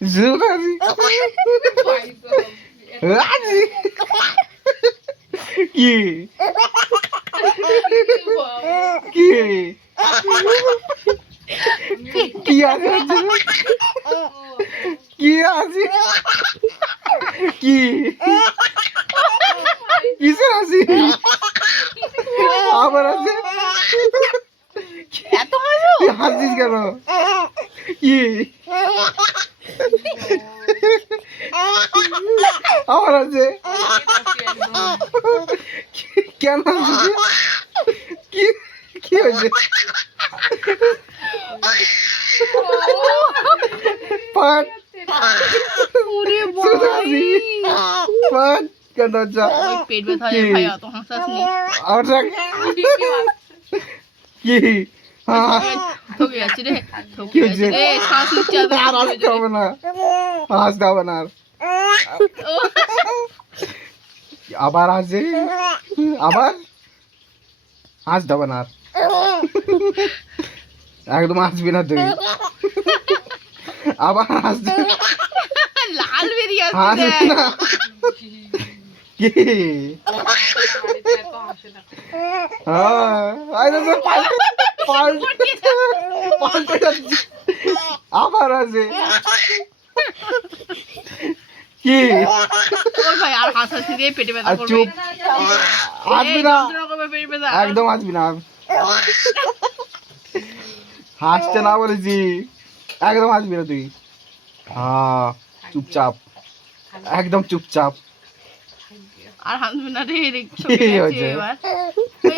জোরাজি রাজি কি কি কি আছে কি আছে কি কিসের আছে আবার আছে এত হাসো তুই হাসছিস কেন কি আবার আছে কেন হাসছিস কি কি হয়েছে পাট ওরে সুদাসি ভাই পাট কেন যা ওই পেট ব্যথা হয় ভাই অত হাসাস নি আবার কি হ্যাঁ থকে যাচ্ছে রে কি থকে হয়েছে? যাচ্ছে রে শ্বাস নিচ্ছে আর আসতে হবে না আসতে হবে না আর। আবার আসে আবার আসতে হবে না আর। একদম আসবি না তুই আবার আসতে লাল বেরিয়ে আসবি আসছে না কি হ্যাঁ আরে তো পাল্টে যাচ্ছে আবার আছে কি ওই ভাই আর হাসাস নি রে পেটে ব্যথা আর করবে চুপ আসবি না পেটে ব্যথা একদম আসবি না হাসতে না বলেছি একদম আসবি না তুই হ্যাঁ চুপচাপ একদম চুপচাপ আর হাসবি না রে কি হয়েছে? এবার